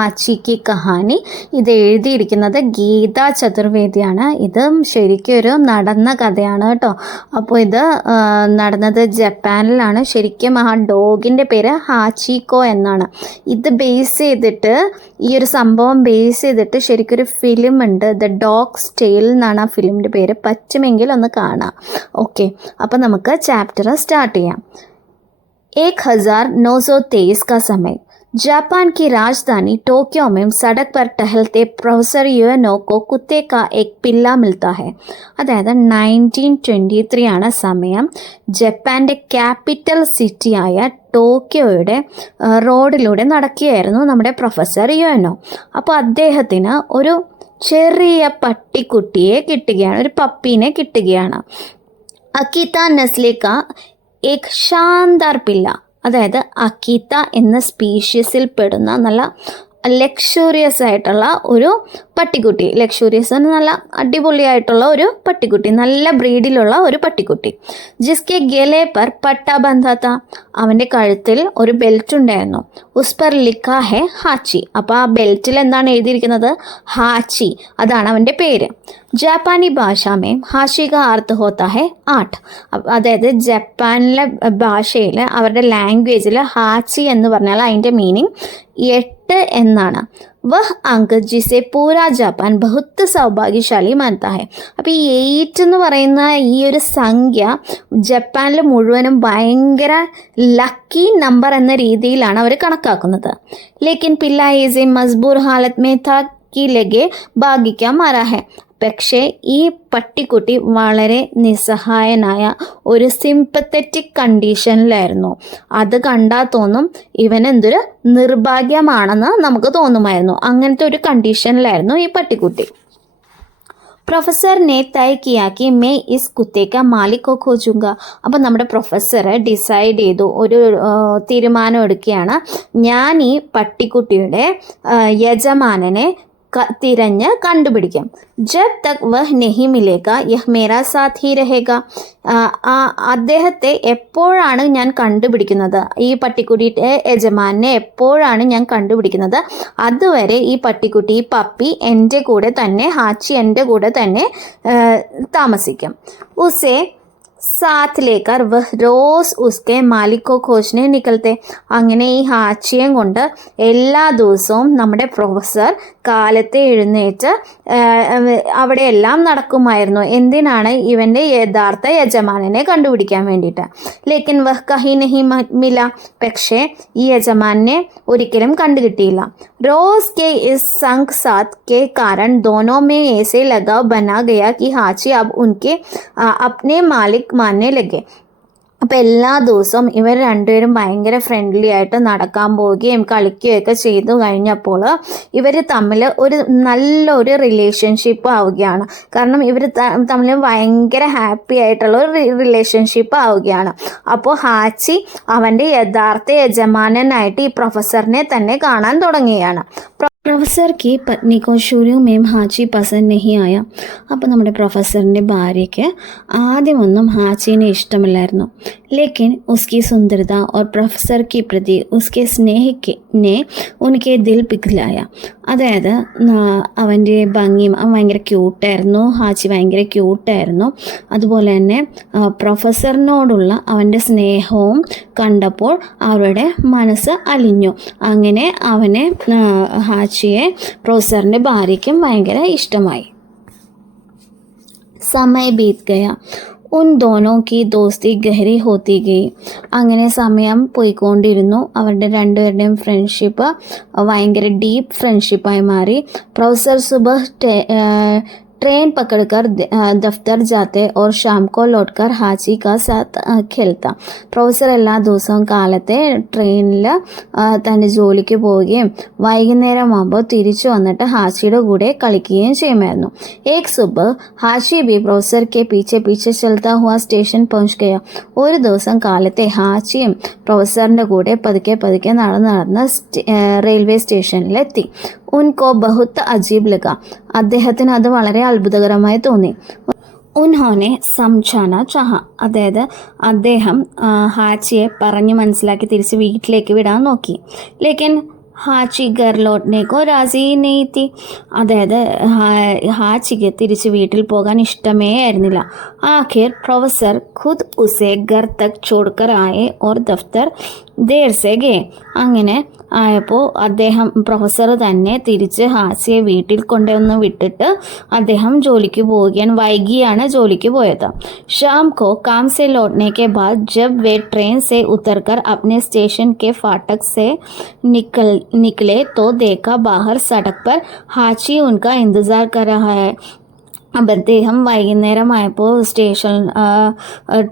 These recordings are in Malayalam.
ആച്ചി കി കഹാനി. ഇത് എഴുതിയിരിക്കുന്നത് ഗീതാ ചതുർവേദിയാണ്. ഇത് ശരിക്കും ഒരു നടന്ന കഥയാണ് കേട്ടോ. അപ്പോൾ ഇത് നടന്നത് ജപ്പാനിലാണ്. ശരിക്കും ആ ഡോഗിൻ്റെ പേര് ഹാച്ചിക്കോ എന്നാണ്. ഇത് ബേസ് ചെയ്തിട്ട് ഈ ഒരു സംഭവം ബേസ് ചെയ്തിട്ട് ശരിക്കൊരു ഫിലിം ഉണ്ട്, ദ ഡോഗ്സ് ടെയിൽ എന്നാണ് ആ ഫിലിമിൻ്റെ പേര്. പറ്റുമെങ്കിൽ ഒന്ന് കാണാം. ഓക്കെ, അപ്പോൾ നമുക്ക് ചാപ്റ്റർ സ്റ്റാർട്ട് ചെയ്യാം. 1923 का समय जापान की राजधानी टोक्यो में सड़क पर टहलते प्रोफेसर യുഎനോ को कुत्ते का एक पिल्ला मिलता है. അതായത് 1923 ആണ് സമയം. ജപ്പാൻ്റെ ക്യാപിറ്റൽ സിറ്റിയായ ടോക്കിയോയുടെ റോഡിലൂടെ നടക്കുകയായിരുന്നു നമ്മുടെ പ്രൊഫസർ യുഎനോ. അപ്പോൾ അദ്ദേഹത്തിന് ഒരു ചെറിയ പട്ടിക്കുട്ടിയെ കിട്ടുകയാണ്, ഒരു പപ്പീനെ കിട്ടുകയാണ്. അക്കീത്ത നസ്ലിക एक शानदार पिल्ला. അതായത് അക്കീത്ത എന്ന സ്പീഷീസിൽ പെടുന്ന നല്ല ലക്ഷൂറിയസ് ആയിട്ടുള്ള ഒരു പട്ടിക്കുട്ടി. ലക്ഷൂറിയസ് നല്ല അടിപൊളിയായിട്ടുള്ള ഒരു പട്ടിക്കുട്ടി, നല്ല ബ്രീഡിലുള്ള ഒരു പട്ടിക്കുട്ടി. ജിസ്കെ ഗലെ പർ പട്ട ബന്ധത്ത, അവൻ്റെ കഴുത്തിൽ ഒരു ബെൽറ്റ് ഉണ്ടായിരുന്നു. ഉസ് പർ ലിഖാ ഹെ ഹാച്ചി. അപ്പോൾ ആ ബെൽറ്റിൽ എന്താണ് എഴുതിയിരിക്കുന്നത്? ഹാച്ചി, അതാണ് അവൻ്റെ പേര്. ജാപ്പാനി ഭാഷാമേ ഹാച്ചി കാ അർത്ഥ ഹോത്താ ഹെ ആട്ട്. അതായത് ജപ്പാനിലെ ഭാഷയിൽ അവരുടെ ലാംഗ്വേജിൽ ഹാച്ചി എന്ന് പറഞ്ഞാൽ അതിൻ്റെ മീനിങ് 8 എന്നാണ്. വഹ് അങ്ക് ജിസെ പൂരാ ജാപ്പാൻ ബഹുത്ത് സൗഭാഗ്യശാലി മാനത്താ ഹെ. അപ്പോൾ ഈ 8 എന്ന് പറയുന്ന ഈ ഒരു സംഖ്യ ജപ്പാനിൽ മുഴുവനും ഭയങ്കര ലക്കി നമ്പർ എന്ന രീതിയിലാണ് അവർ കണക്കാക്കുന്നത്. ലേക്കിൻ പില്ല ഈസ് എ മസ്ബൂർ ഹാലത്ത് മേ താ കി ലഗെ ഭാഗിക്കാൻ മാറാ ഹെ. പക്ഷേ ഈ പട്ടിക്കുട്ടി വളരെ നിസ്സഹായനായ ഒരു സിംപത്തറ്റിക് കണ്ടീഷനിലായിരുന്നു. അത് കണ്ടാൽ തോന്നും ഇവനെന്തൊരു നിർഭാഗ്യമാണെന്ന് നമുക്ക് തോന്നുമായിരുന്നു. അങ്ങനത്തെ ഒരു കണ്ടീഷനിലായിരുന്നു ഈ പട്ടിക്കുട്ടി. പ്രൊഫസർ ने तय किया कि मैं इस कुत्ते का मालिक को खोजूंगा. അപ്പോൾ നമ്മുടെ പ്രൊഫസർ ഡിസൈഡ് ചെയ്തു, ഒരു തീരുമാനം എടുക്കുകയാണ്. ഞാൻ ഈ പട്ടിക്കുട്ടിയുടെ യജമാനനെ തിരഞ്ഞ് കണ്ടുപിടിക്കാം. ജബ് തക് വഹ് നെഹി മിലേഗ യഹ് മേരാ സാത്ത് ഹി രഹേഗ. അദ്ദേഹത്തെ എപ്പോഴാണ് ഞാൻ കണ്ടുപിടിക്കുന്നത്, ഈ പട്ടിക്കുട്ടിയുടെ യജമാനെ എപ്പോഴാണ് ഞാൻ കണ്ടുപിടിക്കുന്നത്, അതുവരെ ഈ പട്ടിക്കുട്ടി, ഈ പപ്പി എൻ്റെ കൂടെ തന്നെ, ഹാച്ചി എൻ്റെ കൂടെ തന്നെ താമസിക്കും. ഉസേ സാത്ത് ലേക്കർ വഹ് റോസ് ഉസ്കെ മാലിക്കോ ഖോജ്നെ നിക്കൽത്തെ. അങ്ങനെ ഈ ഹാച്ചിയും കൊണ്ട് എല്ലാ ദിവസവും നമ്മുടെ പ്രൊഫസർ കാലത്തെ എഴുന്നേറ്റ് അവിടെയെല്ലാം നടക്കുമായിരുന്നു. എന്തിനാണ്? ഇവൻ്റെ യഥാർത്ഥ യജമാനനെ കണ്ടുപിടിക്കാൻ വേണ്ടിയിട്ട്. ലേക്കിൻ വഹ് കഹി നഹി മില. പക്ഷേ ഈ യജമാനെ ഒരിക്കലും കണ്ടുകിട്ടിയില്ല. റോസ് കെ ഇസ് സംഗ് സാത്ത് കെ കാരണം ദോനോ മേ ഏസെ ലഗാവ് ബനാ ഗയാ കി ഹാച്ചി അബ് ഉൻകെ അപ്നെ മാലിക് മാനേ ലഗെ. അപ്പോൾ എല്ലാ ദിവസവും ഇവർ രണ്ടുപേരും ഭയങ്കര ഫ്രണ്ട്ലി ആയിട്ട് നടക്കാൻ പോവുകയും കളിക്കുകയൊക്കെ ചെയ്തു കഴിഞ്ഞപ്പോൾ ഇവർ തമ്മിൽ ഒരു നല്ലൊരു റിലേഷൻഷിപ്പ് ആവുകയാണ്. കാരണം ഇവർ തമ്മിൽ ഭയങ്കര ഹാപ്പി ആയിട്ടുള്ള ഒരു റിലേഷൻഷിപ്പ് ആവുകയാണ്. അപ്പോൾ ഹാച്ചി അവൻ്റെ യഥാർത്ഥ യജമാനനായിട്ട് ഈ പ്രൊഫസറിനെ തന്നെ കാണാൻ തുടങ്ങുകയാണ്. പ്രൊഫസർ की पत्नी को शुरू में ഹാച്ചി പസന്ദ് नहीं आया. അപ്പോൾ നമ്മുടെ പ്രൊഫസറിൻ്റെ ഭാര്യയ്ക്ക് ആദ്യമൊന്നും ഹാച്ചിനെ ഇഷ്ടമില്ലായിരുന്നു. लेकिन उसकी सुंदरता और प्रोफेसर के प्रति उसके स्नेह ने उनके दिल पिघलाया. അതായത് അവൻ്റെ ഭംഗിയും, അവൻ ഭയങ്കര ക്യൂട്ടായിരുന്നു, ഹാച്ചി ഭയങ്കര ക്യൂട്ടായിരുന്നു. അതുപോലെ തന്നെ പ്രൊഫസറിനോടുള്ള അവൻ്റെ സ്നേഹവും കണ്ടപ്പോൾ അവരുടെ മനസ്സ് അലിഞ്ഞു. അങ്ങനെ അവനെ ഹാച്ചിയെ പ്രൊഫസറിൻ്റെ ഭാര്യയ്ക്കും ഭയങ്കര ഇഷ്ടമായി. സമയ ബീത് ഗയ. ഉൻ ദോനോ കി ദോസ്തി ഗഹരി ഹോത്തി ഗയി. അങ്ങനെ സമയം പോയിക്കൊണ്ടിരുന്നു. അവരുടെ രണ്ടുപേരുടെയും ഫ്രണ്ട്ഷിപ്പ് ഭയങ്കര ഡീപ്പ് ഫ്രണ്ട്ഷിപ്പായി മാറി. പ്രൊഫസർ സുബഹ് ट्रेन पकड़कर दफ्तर जाते और शाम को लौटकर ഹാച്ചി का साथ खेलता. പ്രൊഫസർ എല്ലാ ദിവസവും കാലത്തെ ട്രെയിനിൽ തൻ്റെ ജോലിക്ക് പോവുകയും വൈകുന്നേരമാകുമ്പോൾ തിരിച്ചു വന്നിട്ട് ഹാച്ചിയുടെ കൂടെ കളിക്കുകയും ചെയ്യുമായിരുന്നു. ഏക് സുബഹ് ഹാച്ചി ബി പ്രൊഫസർ കെ പീछे പീछे चलता हुआ സ്റ്റേഷൻ പहुंच गया. ഒരു ദിവസം കാലത്തെ ഹാച്ചിയും പ്രൊഫസറിൻ്റെ കൂടെ പതുക്കെ പതുക്കെ നടന്ന് റെയിൽവേ സ്റ്റേഷനിലെത്തി. ഉൻകോ ബഹുത്ത് അജീബ് ലഗ. അദ്ദേഹത്തിന് അത് വളരെ അത്ഭുതകരമായി തോന്നി. ഉൻഹോനെ സംജാന ചാഹ. അതായത് അദ്ദേഹം ഹാച്ചിയെ പറഞ്ഞ് മനസ്സിലാക്കി തിരിച്ച് വീട്ടിലേക്ക് വിടാൻ നോക്കി. ലേക്കിൻ ഹാച്ചി ഘർ ലോട്ട്നെ കോ രാസി നെയ് തി. അതായത് ഹാച്ചിക്ക് തിരിച്ച് വീട്ടിൽ പോകാൻ ഇഷ്ടമേ ആയിരുന്നില്ല. ആഖിർ professor ഖുദ് ഉസെ Ghar Tak ചോഡ്കർ ആയെ or ദഫ്തർ there സെ ഗേ. അങ്ങനെ ആയപ്പോൾ പ്രൊഫസർ തന്നെ തിരിച്ച് ഹാച്ചിയെ വീട്ടിൽ കൊണ്ടുവന്ന് വിട്ടിട്ട് അദ്ദേഹം ജോലിക്ക് പോവുകയാണ്. വൈകിയാണ് ജോലിക്ക് പോയത്. शाम को काम से लौटने के बाद जब वे ट्रेन से उतरकर अपने स्टेशन के फाटक से निकले तो देखा बाहर सड़क पर हाची उनका इंतज़ार कर रहा है. അപ്പം അദ്ദേഹം വൈകുന്നേരമായപ്പോൾ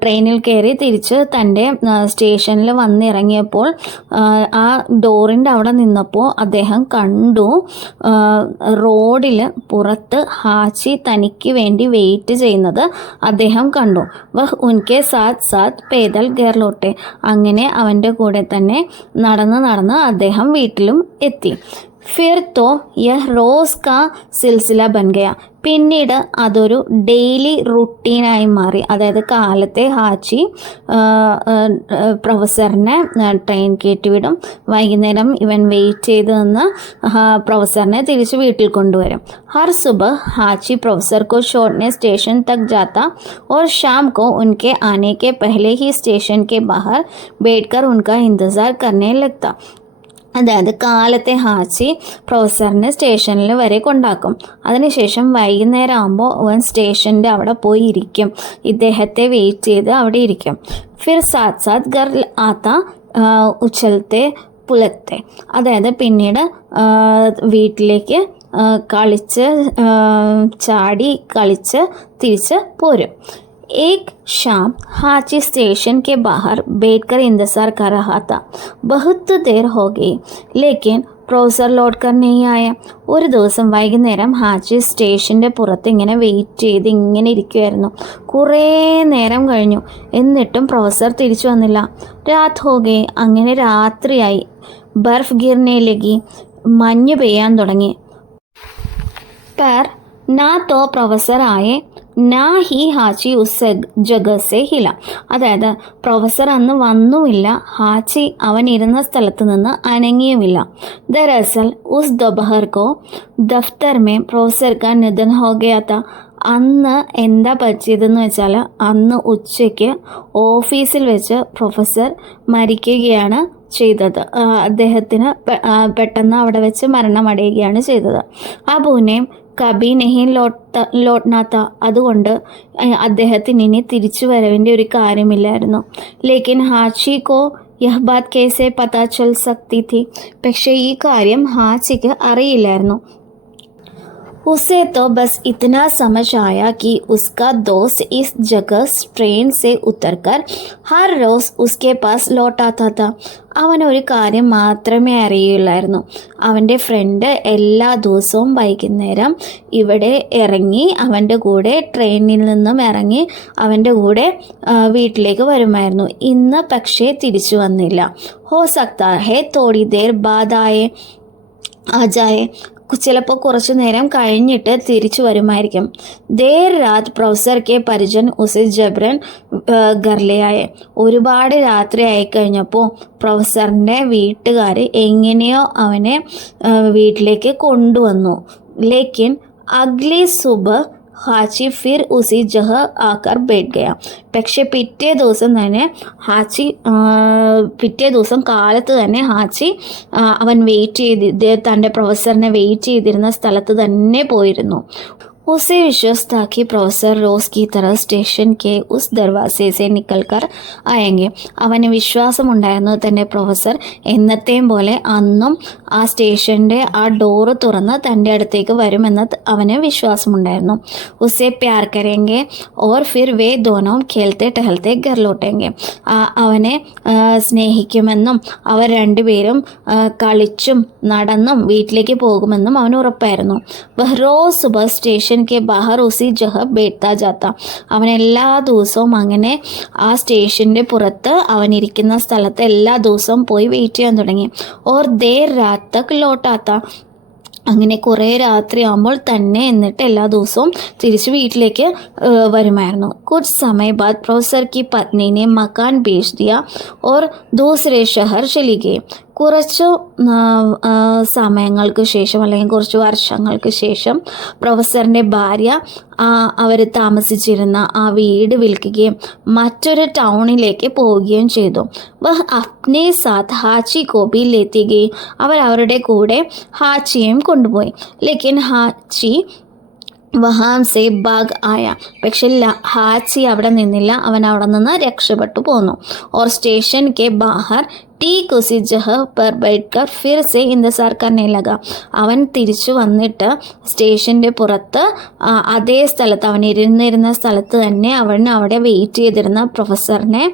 ട്രെയിനിൽ കയറി തിരിച്ച് തൻ്റെ സ്റ്റേഷനിൽ വന്നിറങ്ങിയപ്പോൾ ആ ഡോറിൻ്റെ അവിടെ നിന്നപ്പോൾ അദ്ദേഹം കണ്ടു റോഡിൽ പുറത്ത് ഹാച്ചി തനിക്ക് വേണ്ടി വെയിറ്റ് ചെയ്യുന്നത് അദ്ദേഹം കണ്ടു. വഹ് ഉൻകെ സാത്ത് സാത്ത് പേദൽ ഘർ ലോട്ടെ. അങ്ങനെ അവൻ്റെ കൂടെ തന്നെ നടന്ന് അദ്ദേഹം വീട്ടിലും എത്തി. फिर तो यह रोज़ का सिलसिला बन गया. പിന്നീട് അതൊരു ഡെയിലി റുട്ടീനായി മാറി. അതായത് കാലത്തെ ഹാച്ചി പ്രൊഫസറിനെ ട്രെയിൻ കയറ്റിവിടും, വൈകുന്നേരം ഇവൻ വെയിറ്റ് ചെയ്ത് നിന്ന് പ്രൊഫസറിനെ തിരിച്ച് വീട്ടിൽ കൊണ്ടുവരും. हर सुबह हाची प्रोफेसर को छोड़ने स्टेशन तक जाता और शाम को उनके आने के पहले ही स्टेशन के बाहर बैठकर उनका इंतज़ार करने लगता. അതായത് കാലത്തെ ഹാച്ചി പ്രൊഫസറിനെ സ്റ്റേഷനിൽ വരെ കൊണ്ടാക്കും. അതിനുശേഷം വൈകുന്നേരം ആകുമ്പോൾ അവൻ സ്റ്റേഷൻ്റെ അവിടെ പോയി ഇരിക്കും, ഇദ്ദേഹത്തെ വെയിറ്റ് ചെയ്ത് അവിടെ ഇരിക്കും. ഫിർ സാത്ത് സാത്ത് ഘർ ആത്ത ഉച്ചലത്തെ പുലത്തെ. അതായത് പിന്നീട് വീട്ടിലേക്ക് കളിച്ച് ചാടി കളിച്ച് തിരിച്ച് പോരും. एक शाम हाची स्टेशन के बाहर बैठकर इंतज़ार कर रहा था. बहुत देर हो गई लेकिन പ്രൊഫസർ ലോട്ട്കർ നെയ് ആയ. ഒരു ദിവസം വൈകുന്നേരം ഹാച്ചി സ്റ്റേഷൻ്റെ പുറത്ത് ഇങ്ങനെ വെയിറ്റ് ചെയ്ത് ഇങ്ങനെ ഇരിക്കുമായിരുന്നു. കുറേ നേരം കഴിഞ്ഞു, എന്നിട്ടും പ്രൊഫസർ തിരിച്ചു വന്നില്ല. രാത് ഹോ ഗയി. അങ്ങനെ രാത്രിയായി. ബർഫ് ഗിർനെ ലഗി. മഞ്ഞ് പെയ്യാൻ തുടങ്ങി. पर ना तो प्रोफेसर आए ना ही ഹാച്ചി ഉസ് ജഗ സെ ഹില. അതായത് പ്രൊഫസർ അന്ന് വന്നുമില്ല, ഹാച്ചി അവൻ ഇരുന്ന സ്ഥലത്ത് നിന്ന് അനങ്ങിയുമില്ല. ദരഅസൽ ഉസ് ദൊപഹർ കോ ദഫ്തർ മേ പ്രൊഫസർ കാ നിധൻ ഹോ ഗയാ താ. അന്ന് എന്താ പറ്റിയതെന്ന് വെച്ചാൽ അന്ന് ഉച്ചയ്ക്ക് ഓഫീസിൽ വെച്ച് പ്രൊഫസർ മരിക്കുകയാണ് ചെയ്തത്. അദ്ദേഹത്തിന് പെട്ടെന്ന് അവിടെ വെച്ച് മരണമടയുകയാണ് ചെയ്തത്. അബൂനെയും കബി നെഹി ലോട്ട്നാത്ത. അതുകൊണ്ട് അദ്ദേഹത്തിന് ഇനി തിരിച്ചു വരവിൻ്റെ ഒരു കാര്യമില്ലായിരുന്നു. ലേക്കിൻ ഹാച്ചി കോ യഹ് ബാത് കേസെ പതാ ചൽ സക്തി തി. പക്ഷേ ഈ കാര്യം ഹാച്ചിക്ക് അറിയില്ലായിരുന്നു. उसे तो बस इतना समझ आया कि उसका दोस्त इस जगह ट्रेन से उतरकर हर रोज़ उसके पास लौट आता था. അവനൊരു കാര്യം മാത്രമേ അറിയുള്ളായിരുന്നു. അവൻ്റെ ഫ്രണ്ട് എല്ലാ ദിവസവും വൈകുന്നേരം ഇവിടെ ഇറങ്ങി അവൻ്റെ കൂടെ ട്രെയിനിൽ നിന്നും ഇറങ്ങി അവൻ്റെ കൂടെ വീട്ടിലേക്ക് വരുമായിരുന്നു. ഇന്ന് പക്ഷേ തിരിച്ചു വന്നില്ല. ഹോ സക്താ ഹേ തോടി ദേർ ബാദായേ ആജായേ. ചിലപ്പോൾ കുറച്ചു നേരം കഴിഞ്ഞിട്ട് തിരിച്ചു വരുമായിരിക്കും. There Raat professor K പരിജൻ ഉസെ ജബ്രൻ ഗർലയായെ. ഒരുപാട് രാത്രി ആയിക്കഴിഞ്ഞപ്പോൾ പ്രൊഫസറിൻ്റെ വീട്ടുകാർ എങ്ങനെയോ അവനെ വീട്ടിലേക്ക് കൊണ്ടുവന്നു. ലേക്കിൻ അഗ്ലി സുബഹ് ഹാച്ചി ഫിർ ഉസി ജഹ ആക്കർ ബൈഠ് ഗയ. പക്ഷെ പിറ്റേ ദിവസം കാലത്ത് തന്നെ ഹാച്ചി അവൻ വെയിറ്റ് ചെയ്ത് തൻ്റെ പ്രൊഫസറിനെ വെയിറ്റ് ചെയ്തിരുന്ന സ്ഥലത്ത് തന്നെ പോയിരുന്നു. उसे विश्वास था कि प्रोफेसर रोज़ की तरह സ്റ്റേഷൻ के उस दरवाजे से निकल कर आएंगे. അവന് വിശ്വാസമുണ്ടായിരുന്നു തൻ്റെ പ്രൊഫസർ എന്നത്തെയും പോലെ അന്നും ആ സ്റ്റേഷൻ്റെ ആ ഡോറ് തുറന്ന് തൻ്റെ അടുത്തേക്ക് വരുമെന്ന് അവന് വിശ്വാസമുണ്ടായിരുന്നു. ഉസെ പ്യാർ കരേങ്കെ ഓർ ഫിർ വേ ദോനോം ഖേൽത്തെ ടഹൽത്തെ ഘർ ലോട്ടേങ്കെ. അവനെ സ്നേഹിക്കുമെന്നും അവർ രണ്ടുപേരും കളിച്ചും നടന്നും വീട്ടിലേക്ക് പോകുമെന്നും അവന് ഉറപ്പായിരുന്നു. റോസ് സുബഹ സ്റ്റേഷൻ के बाहर उसी जगह बैठता जाता. അവൻ എല്ലാ ദിവസവും അങ്ങനെ ആ സ്റ്റേഷൻ്റെ പുറത്ത് അവനിരിക്കുന്ന സ്ഥലത്ത് എല്ലാ ദിവസവും പോയി വെയിറ്റ് ചെയ്യാൻ തുടങ്ങി. ഓർ ദേർ രാത് തക് ലോട്ടാത്ത. അങ്ങനെ കുറേ രാത്രിയാകുമ്പോൾ തന്നെ എന്നിട്ട് എല്ലാ ദിവസവും തിരിച്ച് വീട്ടിലേക്ക് വരുമായിരുന്നു. കുछ समय बाद प्रोफेसर की पत्नी ने मकान बेच दिया और दूसरे शहर चली गई. കുറച്ച് സമയങ്ങൾക്ക് ശേഷം അല്ലെങ്കിൽ കുറച്ച് വർഷങ്ങൾക്ക് ശേഷം പ്രൊഫസറിൻ്റെ ഭാര്യ അവർ താമസിച്ചിരുന്ന ആ വീട് വിൽക്കുകയും മറ്റൊരു ടൗണിലേക്ക് പോവുകയും ചെയ്തു. വഹ് അപ്നെ സാത്ത് ഹാച്ചി കോ ഭി ലേത്തി ഗയി. അവരുടെ കൂടെ ഹാച്ചിയെയും കൊണ്ടുപോയി. ലേക്കിൻ ഹാച്ചി വഹാം സെ ബാഗ് ആയ. പക്ഷെ ഹാച്ചി അവിടെ നിന്നില്ല, അവൻ അവിടെ നിന്ന് രക്ഷപ്പെട്ടു പോന്നു. ഓർ സ്റ്റേഷൻ കെ ബാഹർ ठीक उसी जगह पर बैठकर फिर से इंतज़ार करने लगा. അവൻ തിരിച്ചു വന്നിട്ട് സ്റ്റേഷൻ്റെ പുറത്ത് അതേ സ്ഥലത്ത് അവൻ ഇരുന്നിരുന്ന സ്ഥലത്ത് തന്നെ അവൻ അവിടെ വെയിറ്റ് ചെയ്തിരുന്ന പ്രൊഫസറിനെ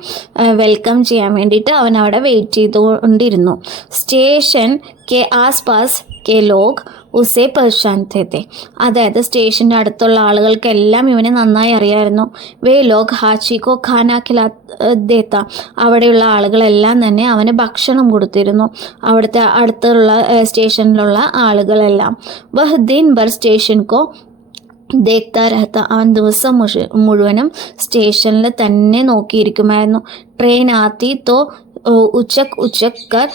വെൽക്കം ചെയ്യാൻ വേണ്ടിയിട്ട് അവൻ അവിടെ വെയിറ്റ് ചെയ്തുകൊണ്ടിരുന്നു. സ്റ്റേഷൻ കെ ആസ്പാസ് കെ ലോഗ് ഉസേ പഹ്ചാൻതേ തെ. അതായത് സ്റ്റേഷൻ്റെ അടുത്തുള്ള ആളുകൾക്കെല്ലാം ഇവനെ നന്നായി അറിയായിരുന്നു. വേ ലോഗ് ഹാച്ചിക്കോ ഖാന ഖിലാ ദേത്ത. അവിടെയുള്ള ആളുകളെല്ലാം തന്നെ അവന് ഭക്ഷണം കൊടുത്തിരുന്നു, അവിടുത്തെ അടുത്തുള്ള സ്റ്റേഷനിലുള്ള ആളുകളെല്ലാം. വഹ് ദിൻ ഭർ സ്റ്റേഷൻ കോ ദേഖ്താ രഹത്ത. അവൻ ദിവസം മുഴുവനും സ്റ്റേഷനിൽ തന്നെ നോക്കിയിരിക്കുമായിരുന്നു. ട്രെയിൻ ആത്തി തോ ഉച്ചക് ഉച്ചക് കർ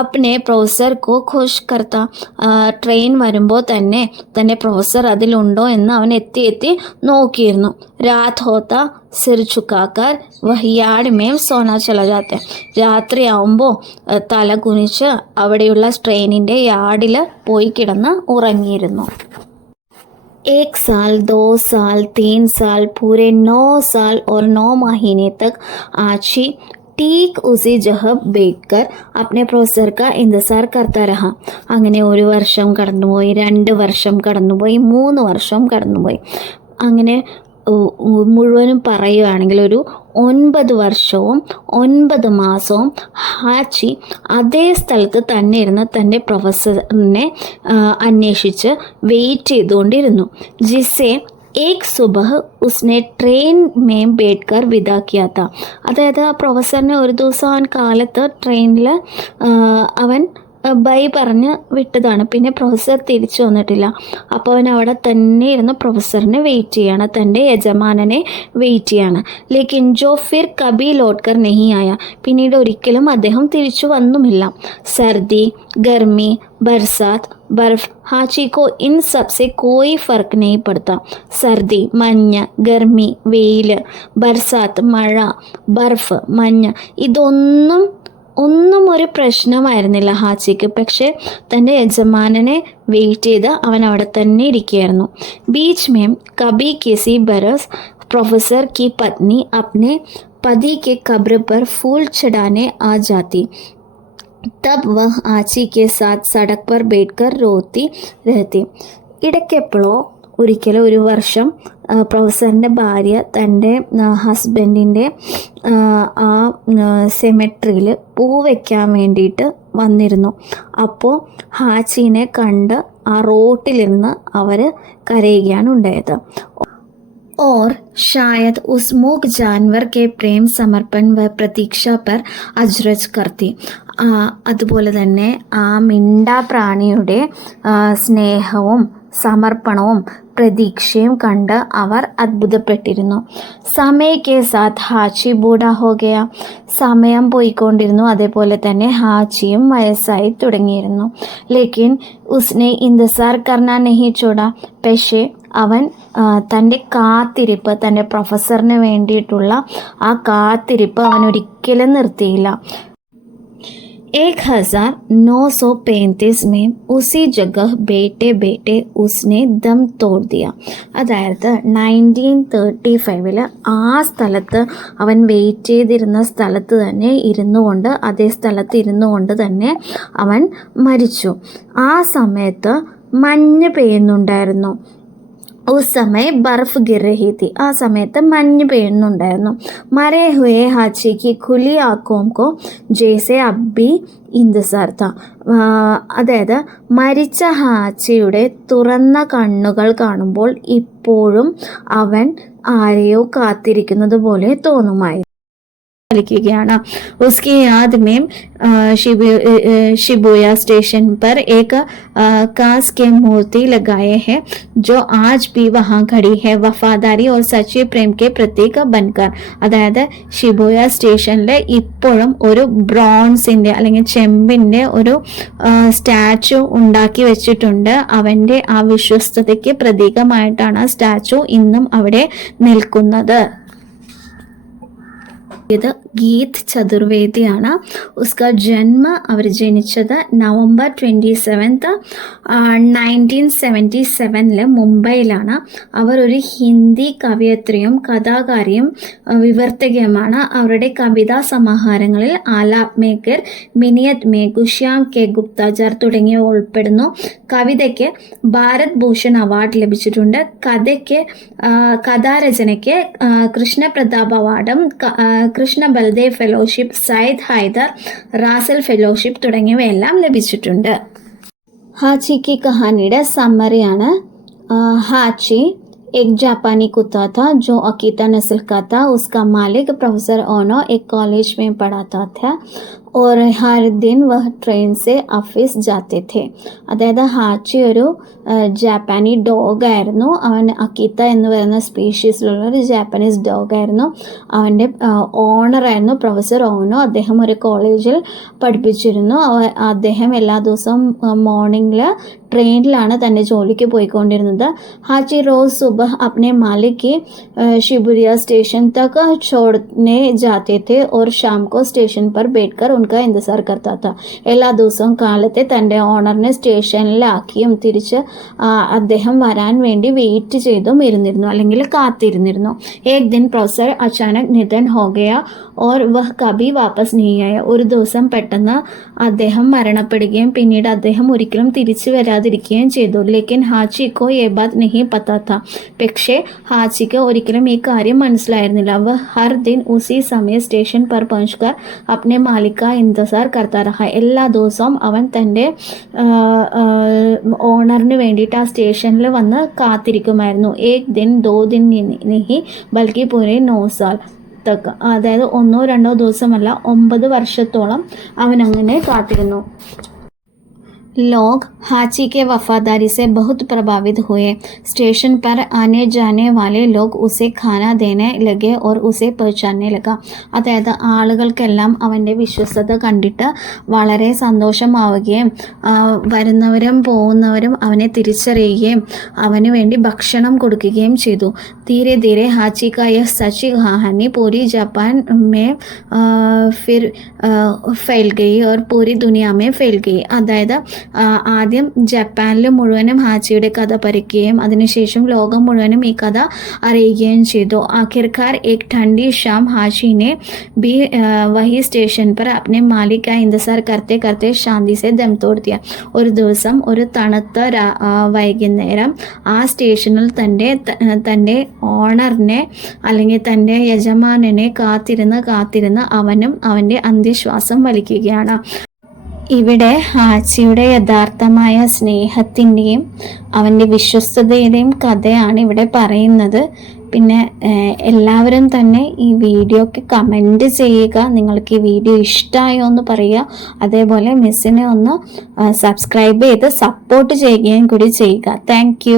അപ്നെ പ്രൊഫസർ കോ ഖുഷ് കർത്ത. ട്രെയിൻ വരുമ്പോൾ തന്നെ തൻ്റെ പ്രൊഫസർ അതിലുണ്ടോ എന്ന് അവൻ എത്തി നോക്കിയിരുന്നു. രാത് ഹോത്ത സിർ ചുക്കാക്കർ വഹ് യാർഡ് മേം സോന ചല ജാത്തെ. രാത്രിയാവുമ്പോൾ തല കുനിച്ച് അവിടെയുള്ള ട്രെയിനിൻ്റെ യാർഡിൽ പോയി കിടന്ന് ഉറങ്ങിയിരുന്നു. 1 साल 2 साल 3 साल पूरे 9 साल और 9 महीने तक आची ठीक उसी जगह बैठकर अपने പ്രൊഫസർ का इंतज़ार करता रहा. അങ്ങനെ 1 വർഷം കടന്നുപോയി, 2 വർഷം കടന്നുപോയി, 3 വർഷം കടന്നുപോയി. അങ്ങനെ മുഴുവനും പറയുകയാണെങ്കിൽ ഒരു 9 വർഷവും 9 മാസവും ഹാച്ചി അതേ സ്ഥലത്ത് തന്നെ ഇരുന്ന് തൻ്റെ പ്രൊഫസറിനെ അന്വേഷിച്ച് വെയിറ്റ് ചെയ്തുകൊണ്ടിരുന്നു. ജിസെ ഏക് സുബഹ് ഉസ്നെ ട്രെയിൻ മേം ബേഠ്കർ വിദാ കിയാ താ. അതായത് ആ പ്രൊഫസറിനെ ഒരു ദിവസം അവൻ കാലത്ത് ട്രെയിനിൽ അവൻ ബൈ പറഞ്ഞ് വിട്ടതാണ്. പിന്നെ പ്രൊഫസർ തിരിച്ചു വന്നിട്ടില്ല. അപ്പോൾ അവൻ അവിടെ തന്നെ ഇരുന്ന് പ്രൊഫസറിനെ വെയിറ്റ് ചെയ്യാണ്, തൻ്റെ യജമാനനെ വെയിറ്റ് ചെയ്യാണ്. ലേക്കിൻ ജോ ഫിർ കബി ലോട്ട്കർ നെഹി ആയ. പിന്നീട് ഒരിക്കലും അദ്ദേഹം തിരിച്ചു വന്നുമില്ല. സർദി, ഗർമി, ബർസാത്ത്, ബർഫ് ഹാച്ചിക്കോ ഇൻ സബ്സെ കോയി ഫർക്ക് നെയ് പടുത്ത. സർദി മഞ്ഞ്, ഗർമി വെയിൽ, ബർസാത്ത് മഴ, ബർഫ് മഞ്ഞ്, ഇതൊന്നും ഒരു പ്രശ്നമായിരുന്നില്ല ഹാച്ചിക്ക്. പക്ഷേ തൻ്റെ യജമാനനെ വെയിറ്റ് ചെയ്ത് അവൻ അവിടെ തന്നെ ഇരിക്കുകയായിരുന്നു. ബീച്ച് മേം കബി കിസി ബരസ് प्रोफेसर की पत्नी अपने पति के कब्र पर फूल चढ़ाने आ जाती. तब वह आची के साथ सड़क पर बैठकर रोती रहती. ഇടയ്ക്കെപ്പോഴോ ഒരിക്കലും ഒരു വർഷം പ്രൊഫസറിൻ്റെ ഭാര്യ തൻ്റെ ഹസ്ബൻഡിൻ്റെ ആ സെമെട്രിയിൽ പൂ വയ്ക്കാൻ വേണ്ടിയിട്ട് വന്നിരുന്നു. അപ്പോൾ ഹാച്ചീനെ കണ്ട് ആ റോട്ടിലിരുന്ന് അവർ കരയുകയാണ് ഉണ്ടായത്. और शायद उस मूक जानवर के प्रेम समर्पण व प्रतीक्षा पर अजरज करती. അതുപോലെ തന്നെ ആ മിണ്ടാ പ്രാണിയുടെ സ്നേഹവും സമർപ്പണവും പ്രതീക്ഷയും കണ്ട് അവർ അത്ഭുതപ്പെട്ടിരുന്നു. സമയക്കെ സാത്ത് ഹാച്ചി ബൂഢാ ഹോ ഗയ. സമയം പോയിക്കൊണ്ടിരുന്നു, അതേപോലെ തന്നെ ഹാച്ചിയും വയസ്സായി തുടങ്ങിയിരുന്നു. ലേക്കിൻ ഉസ്നെ ഇന്തസാർ കർണ നഹി ചോടാ. പക്ഷേ അവൻ തൻ്റെ കാത്തിരിപ്പ്, തൻ്റെ പ്രൊഫസറിന് വേണ്ടിയിട്ടുള്ള ആ കാത്തിരിപ്പ് അവൻ ഒരിക്കലും നിർത്തിയില്ല. 1935 में उसी जगह बैठे बैठे उसने दम തോड़ दिया. അതായത് 1935 ആ സ്ഥലത്ത് അവൻ വെയിറ്റ് ചെയ്തിരുന്ന സ്ഥലത്ത് തന്നെ അതേ സ്ഥലത്ത് ഇരുന്നു കൊണ്ട് തന്നെ അവൻ മരിച്ചു. ആ സമയത്ത് മഞ്ഞ് പെയ്യുന്നുണ്ടായിരുന്നു. उस समय बर्फ गिर रही थी. ആ സമയത്ത് മഞ്ഞ് പെയ്യുന്നുണ്ടായിരുന്നു. മരേ ഹുയെ ഹാച്ചി की खुली आंखों को जैसे अब भी इंतजार था. അതായത് മരിച്ച ഹാച്ചിയുടെ തുറന്ന കണ്ണുകൾ കാണുമ്പോൾ ഇപ്പോഴും അവൻ ആരെയോ കാത്തിരിക്കുന്നത് പോലെ തോന്നുമായിരുന്നു. लिखिएगा। उसकी याद में शिबुया स्टेशन पर एक कांच के मूर्ति लगाए हैं जो आज भी वहां खड़ी है, वफादारी और सच्चे प्रेम के प्रतीक बनकर. അതായത് ഷിബുയ സ്റ്റേഷനിൽ ഇപ്പോഴും ഒരു ബ്രോൺസിന്റെ അല്ലെങ്കിൽ ചെമ്പിന്റെ ഒരു സ്റ്റാച്ചു ഉണ്ടാക്കി വെച്ചിട്ടുണ്ട്. അവന്റെ ആ വിശ്വസ്തതയ്ക്ക് പ്രതീകമായിട്ടാണ് ആ സ്റ്റാച്ചു ഇന്നും അവിടെ നിൽക്കുന്നത്. ഇത് ഗീത് ചതുർവേദിയാണ്. ഉസ്കാ ജന്മ അവർ ജനിച്ചത് നവംബർ 27 1977 മുംബൈയിലാണ്. അവർ ഒരു ഹിന്ദി കവയത്രിയും കഥാകാരിയും വിവർത്തകയുമാണ്. അവരുടെ കവിതാ സമാഹാരങ്ങളിൽ ആലാപ് മേക്കർ, മിനിയത് മേ, ഖുശ്യാം കെ ഗുപ്താചാർ തുടങ്ങിയവ ഉൾപ്പെടുന്നു. കവിതയ്ക്ക് ഭാരത് ഭൂഷൺ അവാർഡ് ലഭിച്ചിട്ടുണ്ട്. കഥാരചനയ്ക്ക് കൃഷ്ണപ്രതാപ് അവാർഡും കൃഷ്ണ ബൽദേവ് ഫെലോഷിപ്പ്, സയ്യിദ് ഹൈദർ റാസൽ ഫെലോഷിപ്പ് തുടങ്ങിയവയെല്ലാം ലഭിച്ചിട്ടുണ്ട്. ഹാച്ചിക്ക് കഹാനിയുടെ സമ്മറിയാണ്. ഹാച്ചി एक जापानी कुत्ता था जो अकीता नस्ल का था. उसका मालिक प्रोफेसर ओनो एक कॉलेज में पढ़ाता था और हर दिन वह ट्रेन से ऑफिस जाते थे. അതായത് ഹാച്ചി ഒരു ജാപ്പാനി ഡോഗ് ആയിരുന്നു. അവൻ അക്കീത്ത എന്ന് പറയുന്ന സ്പീഷീസിലുള്ള ഒരു ജാപ്പനീസ് ഡോഗ് ആയിരുന്നു. അവൻ്റെ ഓണറായിരുന്നു പ്രൊഫസർ ഓനോ. അദ്ദേഹം ഒരു കോളേജിൽ പഠിപ്പിച്ചിരുന്നു. അദ്ദേഹം എല്ലാ ദിവസവും മോർണിംഗിൽ ട്രെയിനിലാണ് തൻ്റെ ജോലിക്ക് പോയിക്കൊണ്ടിരുന്നത്. ഹാച്ചി റോസ് സുബഹ अपने मालिक की शिबुया स्टेशन तक छोड़ने जाते थे और शाम को स्टेशन पर बैठकर उनका इंतजार करता था. എല്ലാ ദിവസവും കാലത്തെ തൻ്റെ ഓണറിനെ സ്റ്റേഷനിലാക്കിയും തിരിച്ച് അദ്ദേഹം വരാൻ വേണ്ടി വെയിറ്റ് ചെയ്തും ഇരുന്നിരുന്നു അല്ലെങ്കിൽ കാത്തിരുന്നിരുന്നു. ഏക് ദിൻ പ്രൊഫസർ അച്ചാനക് നിധൻ ഹോ ഗയാ ഓർ വഹ് കഭി വാപ്പസ് നീ ആയ. ഒരു ദിവസം പെട്ടെന്ന് അദ്ദേഹം മരണപ്പെടുകയും പിന്നീട് അദ്ദേഹം ഒരിക്കലും തിരിച്ചു വരാതിരിക്കുകയും ചെയ്തു. ലേക്കിൻ ഹാച്ചിക്കോ യേ ബാത് നഹീ പതാ था. പക്ഷേ ഹാച്ചിക്ക് ഒരിക്കലും ഈ കാര്യം മനസ്സിലായിരുന്നില്ല. വ ഹർ ദിൻ ഉസി സമയം സ്റ്റേഷൻ പർ പहुंचकर अपने मालिक का इंतजार करता रहा. എല്ലാ ദിവസവും അവൻ തൻ്റെ ഓണറിന് വേണ്ടിയിട്ട് ആ സ്റ്റേഷനിൽ വന്ന് കാത്തിരിക്കുമായിരുന്നു. ഏക് ദിൻ ദോ ദിൻ നഹി ബൽക്കി പൂരെ 9 സാൽ തക്ക്. അതായത് 1-2 ദിവസമല്ല 9 വർഷത്തോളം അവൻ അങ്ങനെ കാത്തിരുന്നു. लोग हाची के वफादारी से बहुत प्रभावित हुए. स्टेशन पर आने जाने वाले लोग उसे खाना देने लगे और उसे पहचानने लगा. അതായത് ആളുകൾക്കെല്ലാം അവൻ്റെ വിശ്വസ്തത കണ്ടിട്ട് വളരെ സന്തോഷമാവുകയും വരുന്നവരും പോകുന്നവരും അവനെ തിരിച്ചറിയുകയും അവന് വേണ്ടി ഭക്ഷണം കൊടുക്കുകയും ചെയ്തു. धीरे धीरे हाची का यह सच्ची कहानी पूरी जापान में फिर फैल गई और पूरी दुनिया में फैल गई. അതായത് ആദ്യം ജപ്പാനിൽ മുഴുവനും ഹാച്ചിയുടെ കഥ പരക്കുകയും അതിനുശേഷം ലോകം മുഴുവനും ഈ കഥ അറിയുകയും ചെയ്തു. ആഖിർക്കാർ एक ठंडी शाम हाची ने भी वही स्टेशन पर अपने मालिक का इंतजार करते करते शांति से दम तोड़ दिया. ഒരു ദിവസം ഒരു തണുത്ത വൈകുന്നേരം ആ സ്റ്റേഷനിൽ തൻ്റെ ഓണറിനെ അല്ലെങ്കിൽ തൻ്റെ യജമാനനെ കാത്തിരുന്ന് അവനും അവൻ്റെ അന്ത്യശ്വാസം വലിക്കുകയാണ്. ഇവിടെ ഹാച്ചിയുടെ യഥാർത്ഥമായ സ്നേഹത്തിൻ്റെയും അവൻ്റെ വിശ്വസ്തതയുടെയും കഥയാണ് ഇവിടെ പറയുന്നത്. പിന്നെ എല്ലാവരും തന്നെ ഈ വീഡിയോക്ക് കമൻറ്റ് ചെയ്യുക. നിങ്ങൾക്ക് ഈ വീഡിയോ ഇഷ്ടമായോ എന്ന് പറയുക. അതേപോലെ മിസ്സിനെ ഒന്ന് സബ്സ്ക്രൈബ് ചെയ്ത് സപ്പോർട്ട് ചെയ്യുകയും കൂടി ചെയ്യുക. താങ്ക്